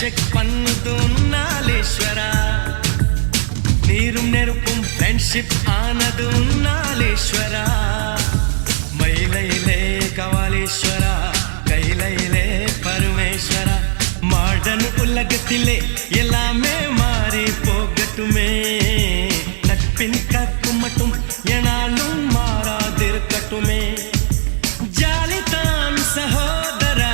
handshake பண்ணுது உன்னாலேஸ்வரா நீரும் நெருப்பும் ஃப்ரெண்ட்ஷிப் ஆனது உன்னாலேஸ்வரா மயிலையிலே கவாலேஸ்வரா கையிலையிலே பரமேஸ்வரா மாடர்ன் உலகத்திலே எல்லாமே மாறி போகட்டுமே நட்பின் கற்பு மட்டும் எனாலும் மாறாதிருக்கட்டுமே ஜாலிதான் சகோதரா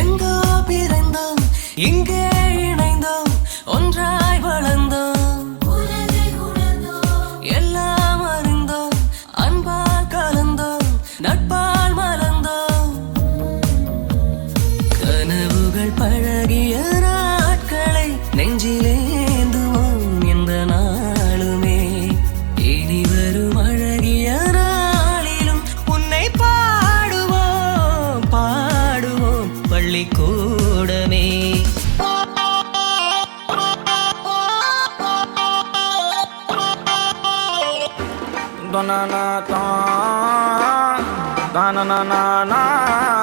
எங்கோ பிறந்தோம் இங்கே இணைந்தோம் ஒன்றாய் வளர்ந்தோம் எல்லாம் அறிந்தோம் அன்பால் கலந்தோம் நட்பால் மலர்ந்தோம் கனவுகள் பழகிய நாட்களை நெஞ்சிலேந்துவோம் எந்த நாளுமே இனி வரும் அழகிய நாளிலும் உன்னை பாடுவோம் பாடுவோம் பள்ளிக்கூடமே na na na na na na